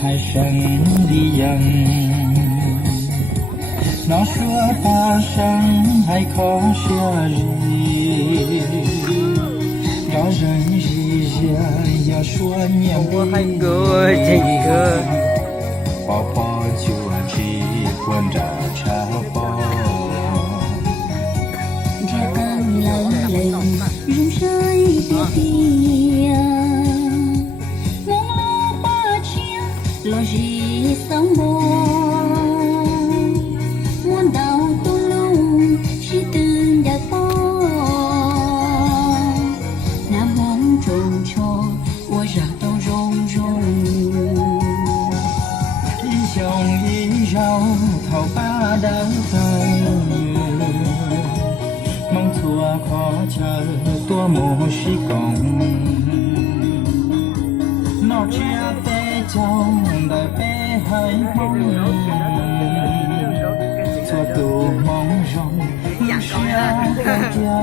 海上的人，那说大山还靠下日，让人一下要说年味。宝宝就只混着茶包。这刚来人，人生一点点，我老把钱落日上坡，我到东路是等着包，那梦中愁我啥都融融。一胸一绕头把刀分，梦错khó chờ多么是功，nó chia tay châu đời bé hơi mong, cho tù mong rong lúc xa cơ cha.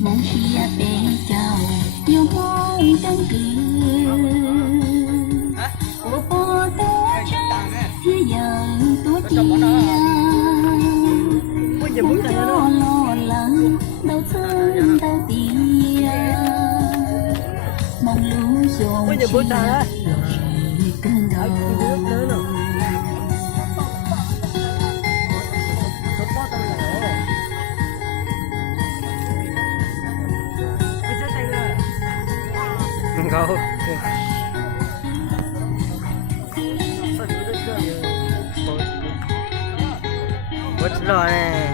Mong chia tay châu yêu mong đăng cử, của bố tố chân phía dần tố chia. Muốn cho lo lắng đau thương đau tìa, mong lũ dồn chia lo gì cơn đầu. Go. What's rồi nè.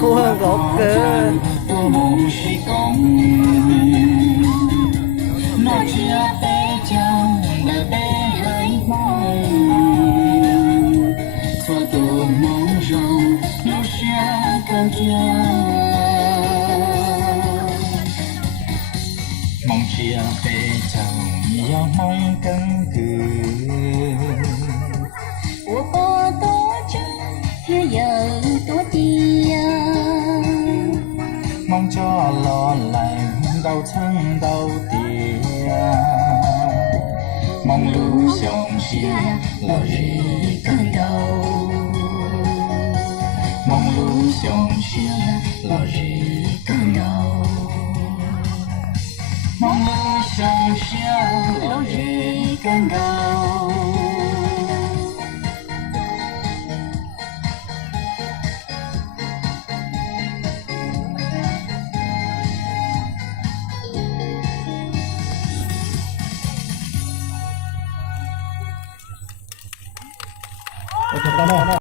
Thua gột cơ mong sĩ công, nó chia tay chàng đời bé hơi mong, thua tù mong rong nó sẽ cần cha. Mong chia tay chàng yêu mong cần cử, của cô tố chân thế giờ tố chia. Mong cho lo lành đau thương đau tìa, mong lũ dòng chia lo rỉ cơn đau, mong lũ dòng chia lo rỉ cơn đau, mong lũ dòng chia lo rỉ cơn đau.